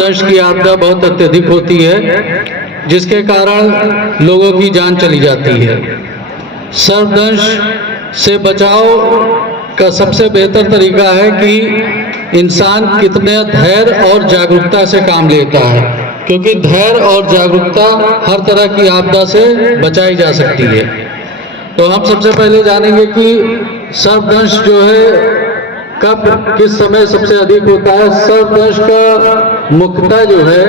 दंश की आपदा बहुत अत्यधिक होती है, जिसके कारण लोगों की जान चली जाती है। सर्पदंश से बचाव का सबसे बेहतर तरीका है कि इंसान कितने धैर्य और जागरूकता से काम लेता है, क्योंकि धैर्य और जागरूकता हर तरह की आपदा से बचाई जा सकती है। तो हम सबसे पहले जानेंगे कि सर्पदंश जो है कब किस समय सबसे अधिक होता है। सर्पदंश का मुख्यतः जो है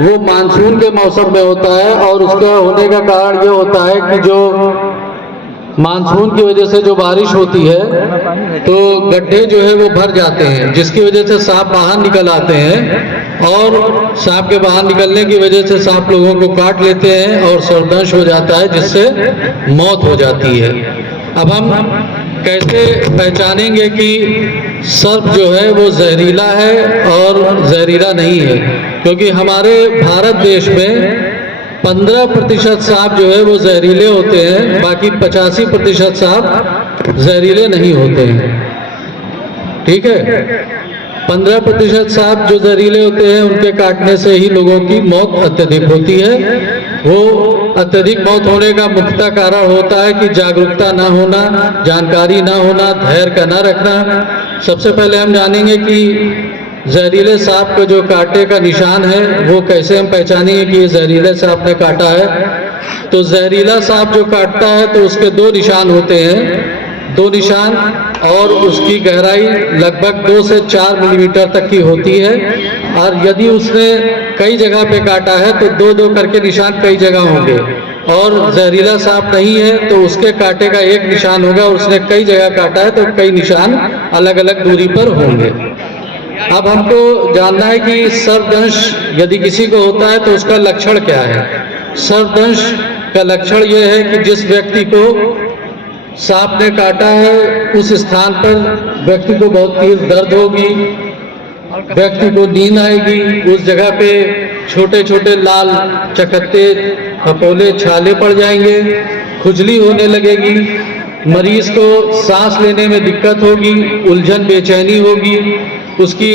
वो मानसून के मौसम में होता है, और उसका होने का कारण ये होता है कि जो मानसून की वजह से जो बारिश होती है तो गड्ढे जो है वो भर जाते हैं, जिसकी वजह से सांप बाहर निकल आते हैं, और सांप के बाहर निकलने की वजह से सांप लोगों को काट लेते हैं और सर्पदंश हो जाता है, जिससे मौत हो जाती है। अब हम कैसे पहचानेंगे कि सर्प जो है वो जहरीला है और जहरीला नहीं है? क्योंकि हमारे भारत देश में 15% सांप जो है वो जहरीले होते हैं, बाकी 85% सांप जहरीले नहीं होते हैं। ठीक है, 15% सांप जो जहरीले होते हैं उनके काटने से ही लोगों की मौत अत्यधिक होती है। वो अत्यधिक मौत होने का मुख्य कारण होता है कि जागरूकता ना होना, जानकारी ना होना, धैर्य का ना रखना। सबसे पहले हम जानेंगे कि जहरीले सांप का जो कांटे का निशान है वो कैसे हम पहचानेंगे कि ये जहरीले सांप ने काटा है। तो जहरीला सांप जो काटता है तो उसके 2 निशान होते हैं, 2 निशान, और उसकी गहराई लगभग 2 से 4 मिलीमीटर तक की होती है। और यदि उसने कई जगह पे काटा है तो 2-2 करके निशान कई जगह होंगे, और जहरीला सांप नहीं है तो उसके कांटे का 1 निशान होगा, उसने कई जगह काटा है तो कई निशान अलग अलग दूरी पर होंगे। अब हमको जानना है कि सर्पदंश यदि किसी को होता है तो उसका लक्षण क्या है। सर्पदंश का लक्षण यह है कि जिस व्यक्ति को सांप ने काटा है उस स्थान पर व्यक्ति को बहुत तीव्र दर्द होगी, व्यक्ति को नींद आएगी, उस जगह पे छोटे छोटे लाल चकत्ते फपोले छाले पड़ जाएंगे, खुजली होने लगेगी, मरीज को सांस लेने में दिक्कत होगी, उलझन बेचैनी होगी, उसकी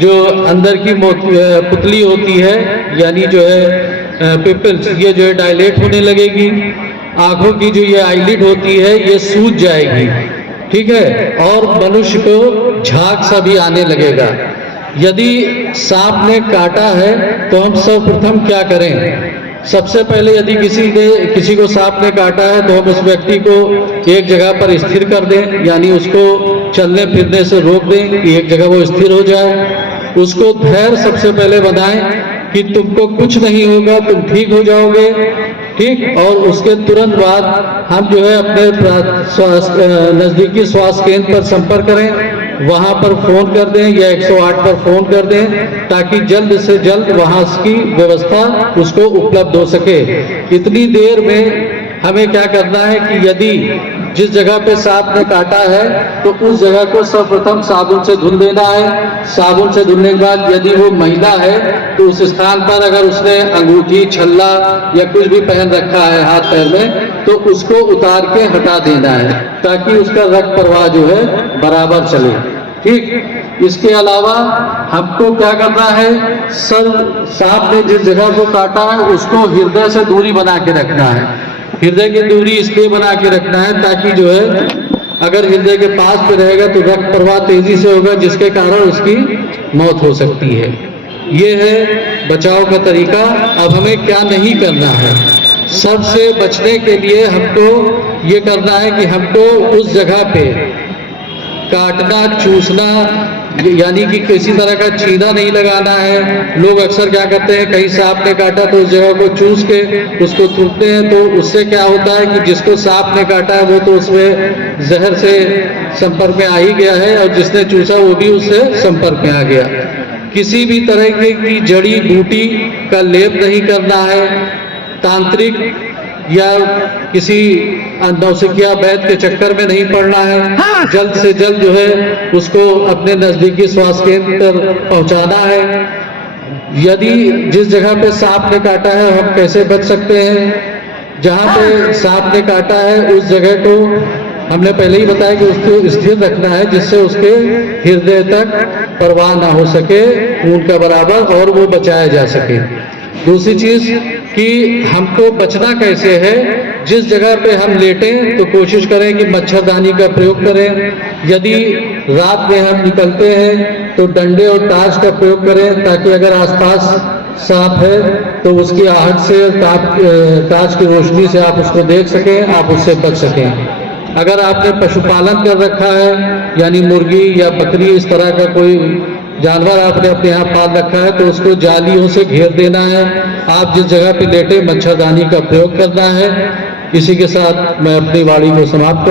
जो अंदर की पुतली होती है यानी जो है पिपल्स, ये जो है डायलेट होने लगेगी, आंखों की जो ये आईलिड होती है ये सूज जाएगी। ठीक है, और मनुष्य को झाग सा भी आने लगेगा। यदि सांप ने काटा है तो हम सर्वप्रथम क्या करें? सबसे पहले यदि किसी को सांप ने काटा है तो हम उस व्यक्ति को एक जगह पर स्थिर कर दें, यानी उसको चलने फिरने से रोक दें कि एक जगह वो स्थिर हो जाए। उसको धैर्य सबसे पहले बनाएं कि तुमको कुछ नहीं होगा, तुम ठीक हो जाओगे। ठीक, और उसके तुरंत बाद हम जो है अपने नज़दीकी स्वास्थ्य केंद्र पर संपर्क करें, वहां पर फोन कर दें या 108 पर फोन कर दें, ताकि जल्द से जल्द वहां की व्यवस्था उसको उपलब्ध हो सके। इतनी देर में हमें क्या करना है कि यदि जिस जगह पे सांप ने काटा है तो उस जगह को सर्वप्रथम साबुन से धुल देना है। साबुन से धुलने के बाद यदि वो महिला है तो उस स्थान पर अगर उसने अंगूठी, छल्ला या कुछ भी पहन रखा है हाथ पैर में तो उसको उतार के हटा देना है, ताकि उसका रक्त प्रवाह जो है बराबर चले। ठीक, इसके अलावा हमको क्या करना है, सांप ने जिस जगह को काटा है उसको हृदय से दूरी बना के रखना है। हृदय की दूरी इसलिए बना के रखना है ताकि जो है अगर हृदय के पास पे रहेगा तो रक्त प्रवाह तेजी से होगा, जिसके कारण उसकी मौत हो सकती है। ये है बचाव का तरीका। अब हमें क्या नहीं करना है? सबसे बचने के लिए हमको ये करना है कि हमको उस जगह पे काटना, चूसना, यानी कि किसी तरह का छीना नहीं लगाना है। लोग अक्सर क्या करते हैं, कहीं सांप ने काटा तो उस जगह को चूस के उसको थूकते हैं, तो उससे क्या होता है कि जिसको सांप ने काटा है वो तो उसमें जहर से संपर्क में आ ही गया है, और जिसने चूसा वो भी उससे संपर्क में आ गया। किसी भी तरह की जड़ी बूटी का लेप नहीं करना है। तांत्रिक या किसी नौसिखिया वैद्य के चक्कर में नहीं पड़ना है। जल्द से जल्द जो है उसको अपने नजदीकी स्वास्थ्य केंद्र पर पहुंचाना है। यदि जिस जगह पे सांप ने काटा है हम कैसे बच सकते हैं? जहाँ पे सांप ने काटा है उस जगह को हमने पहले ही बताया कि उसको स्थिर रखना है जिससे उसके हृदय तक प्रवाह ना हो सके खून का बराबर और वो बचाया जा सके। दूसरी चीज कि हमको बचना कैसे है, जिस जगह पे हम लेटें तो कोशिश करें कि मच्छरदानी का प्रयोग करें। यदि रात में हम निकलते हैं तो डंडे और टार्च का प्रयोग करें, ताकि अगर आसपास सांप है तो उसकी आहट से टार्च की रोशनी से आप उसको देख सकें, आप उससे बच सकें। अगर आपने पशुपालन कर रखा है, यानी मुर्गी या बकरी इस तरह का कोई जानवर आपने अपने यहाँ पाल रखा है, तो उसको जालियों से घेर देना है। आप जिस जगह पे लेटे मच्छरदानी का प्रयोग करना है। इसी के साथ मैं अपनी वाणी को समाप्त